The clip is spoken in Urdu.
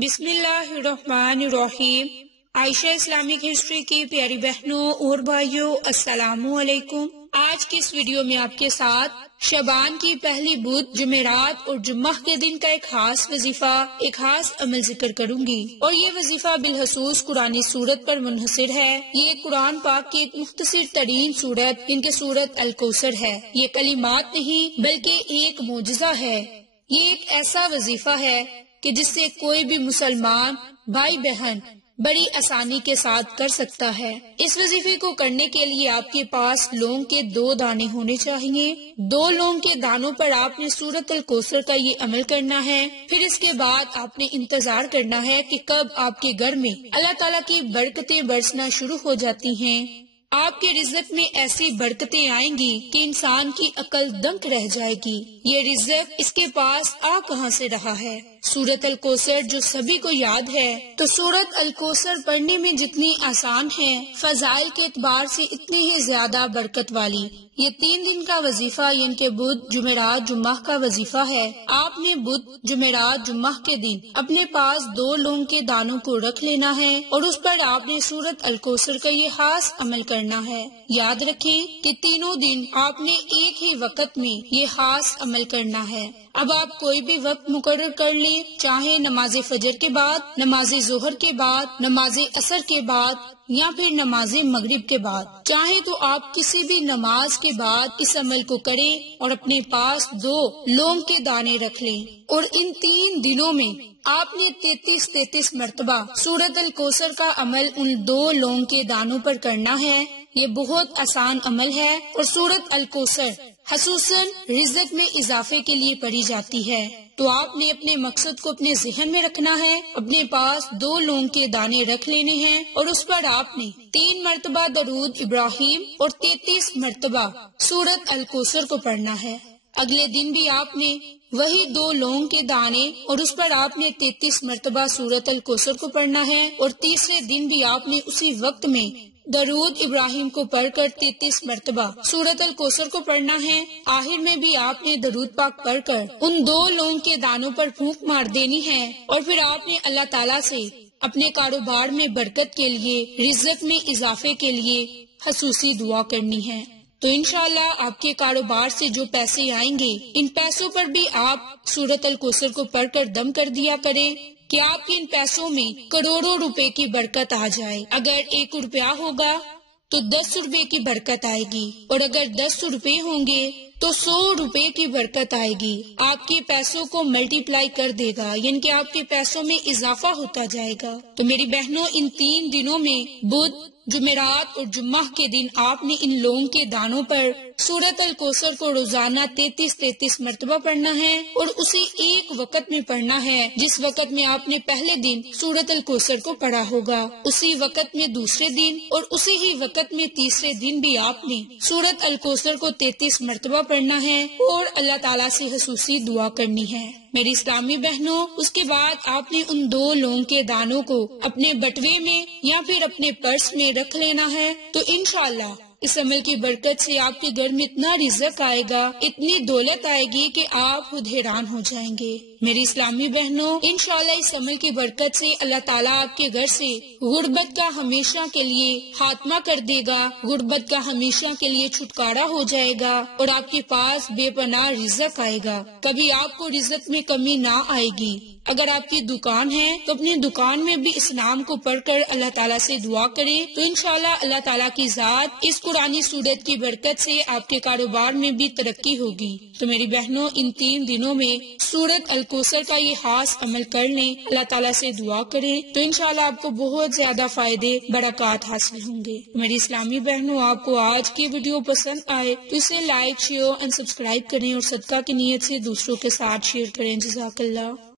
بسم اللہ الرحمن الرحیم۔ عائشہ اسلامک ہسٹری کی پیاری بہنوں اور بھائیوں، السلام علیکم۔ آج کی اس ویڈیو میں آپ کے ساتھ شعبان کی پہلی بدھ، جمعرات اور جمعہ کے دن کا ایک خاص وظیفہ، ایک خاص عمل ذکر کروں گی، اور یہ وظیفہ بالخصوص قرآنی سورت پر منحصر ہے۔ یہ قرآن پاک کی ایک مختصر ترین سورت، ان کے سورت الکوثر ہے۔ یہ کلمات نہیں بلکہ ایک معجزہ ہے۔ یہ ایک ایسا وظیفہ ہے کہ جس سے کوئی بھی مسلمان بھائی بہن بڑی آسانی کے ساتھ کر سکتا ہے۔ اس وظیفے کو کرنے کے لیے آپ کے پاس لونگ کے 2 دانے ہونے چاہیے۔ 2 لونگ کے دانوں پر آپ نے سورت الکوثر کا یہ عمل کرنا ہے۔ پھر اس کے بعد آپ نے انتظار کرنا ہے کہ کب آپ کے گھر میں اللہ تعالیٰ کی برکتیں برسنا شروع ہو جاتی ہیں۔ آپ کے رزق میں ایسی برکتیں آئیں گی کہ انسان کی عقل دنگ رہ جائے گی۔ یہ رزق اس کے پاس آ کہاں سے رہا ہے؟ سورت الکوثر جو سبھی کو یاد ہے، تو سورت الکوثر پڑھنے میں جتنی آسان ہے، فضائل کے اعتبار سے اتنی ہی زیادہ برکت والی۔ یہ 3 دن کا وظیفہ، یعنی کہ بدھ، جمعرات، جمعہ کا وظیفہ ہے۔ آپ نے بدھ، جمعرات، جمعہ کے دن اپنے پاس 2 لونگ کے دانوں کو رکھ لینا ہے، اور اس پر آپ نے سورت الکوثر کا یہ خاص عمل کرنا ہے۔ یاد رکھیں کہ تینوں دن آپ نے ایک ہی وقت میں یہ خاص عمل کرنا ہے۔ اب آپ کوئی بھی وقت مقرر کر لیں، چاہے نماز فجر کے بعد، نماز ظہر کے بعد، نماز عصر کے بعد، یا پھر نماز مغرب کے بعد۔ چاہے تو آپ کسی بھی نماز کے بعد اس عمل کو کریں اور اپنے پاس 2 لونگ کے دانے رکھ لیں، اور ان 3 دنوں میں آپ نے 33 مرتبہ سورت الکوثر کا عمل ان 2 لونگ کے دانوں پر کرنا ہے۔ یہ بہت آسان عمل ہے، اور سورت الکوثر خصوصاً رزق میں اضافے کے لیے پڑھی جاتی ہے۔ تو آپ نے اپنے مقصد کو اپنے ذہن میں رکھنا ہے، اپنے پاس 2 لونگ کے دانے رکھ لینے ہیں، اور اس پر آپ نے 3 مرتبہ درود ابراہیم اور 33 مرتبہ سورت الکوثر کو پڑھنا ہے۔ اگلے دن بھی آپ نے وہی 2 لونگ کے دانے، اور اس پر آپ نے 33 مرتبہ سورت الکوثر کو پڑھنا ہے، اور تیسرے دن بھی آپ نے اسی وقت میں درود ابراہیم کو پڑھ کر 33 مرتبہ سورت الکوثر کو پڑھنا ہے۔ آخر میں بھی آپ نے درود پاک پڑھ کر ان 2 لونگ کے دانوں پر پھونک مار دینی ہے، اور پھر آپ نے اللہ تعالیٰ سے اپنے کاروبار میں برکت کے لیے، رزق میں اضافے کے لیے خصوصی دعا کرنی ہے۔ تو انشاءاللہ آپ کے کاروبار سے جو پیسے آئیں گے، ان پیسوں پر بھی آپ سورت الکوثر کو پڑھ کر دم کر دیا کریں کہ آپ کے ان پیسوں میں کروڑوں روپے کی برکت آ جائے۔ اگر 1 روپیہ ہوگا تو 10 روپے کی برکت آئے گی، اور اگر 10 روپے ہوں گے تو 100 روپے کی برکت آئے گی۔ آپ کے پیسوں کو ملٹی پلائی کر دے گا، یعنی کہ آپ کے پیسوں میں اضافہ ہوتا جائے گا۔ تو میری بہنوں، ان 3 دنوں میں بدھ، جمعرات اور جمعہ کے دن آپ نے ان لونگ کے دانوں پر سورت الکوثر کو روزانہ 33 مرتبہ پڑھنا ہے، اور اسی ایک وقت میں پڑھنا ہے جس وقت میں آپ نے پہلے دن سورت الکوثر کو پڑھا ہوگا، اسی وقت میں دوسرے دن، اور اسی ہی وقت میں تیسرے دن بھی آپ نے سورت الکوثر کو 33 مرتبہ پڑھنا ہے، اور اللہ تعالیٰ سے خصوصی دعا کرنی ہے۔ میری اسلامی بہنوں، اس کے بعد آپ نے ان 2 لونگ کے دانوں کو اپنے بٹوے میں یا پھر اپنے پرس میں رکھ لینا ہے۔ تو انشاءاللہ اس عمل کی برکت سے آپ کے گھر میں اتنا رزق آئے گا، اتنی دولت آئے گی کہ آپ خود حیران ہو جائیں گے۔ میری اسلامی بہنوں، انشاءاللہ اس عمل کی برکت سے اللہ تعالیٰ آپ کے گھر سے غربت کا ہمیشہ کے لیے خاتمہ کر دے گا، غربت کا ہمیشہ کے لیے چھٹکارا ہو جائے گا، اور آپ کے پاس بے پناہ رزق آئے گا۔ کبھی آپ کو رزق میں کمی نہ آئے گی۔ اگر آپ کی دکان ہے تو اپنی دکان میں بھی اس نام کو پڑھ کر اللہ تعالیٰ سے دعا کریں، تو انشاءاللہ اللہ تعالیٰ کی ذات اس قرآنی سورت کی برکت سے آپ کے کاروبار میں بھی ترقی ہوگی۔ تو میری بہنوں، ان 3 دنوں میں سورت الکوثر کا یہ خاص عمل کر لیں، اللہ تعالیٰ سے دعا کریں، تو انشاءاللہ آپ کو بہت زیادہ فائدے، برکات حاصل ہوں گے۔ میری اسلامی بہنوں، آپ کو آج کی ویڈیو پسند آئے تو اسے لائک، شیئر اور سبسکرائب کریں، اور صدقہ کی نیت سے دوسروں کے ساتھ شیئر کریں۔ جزاک اللہ۔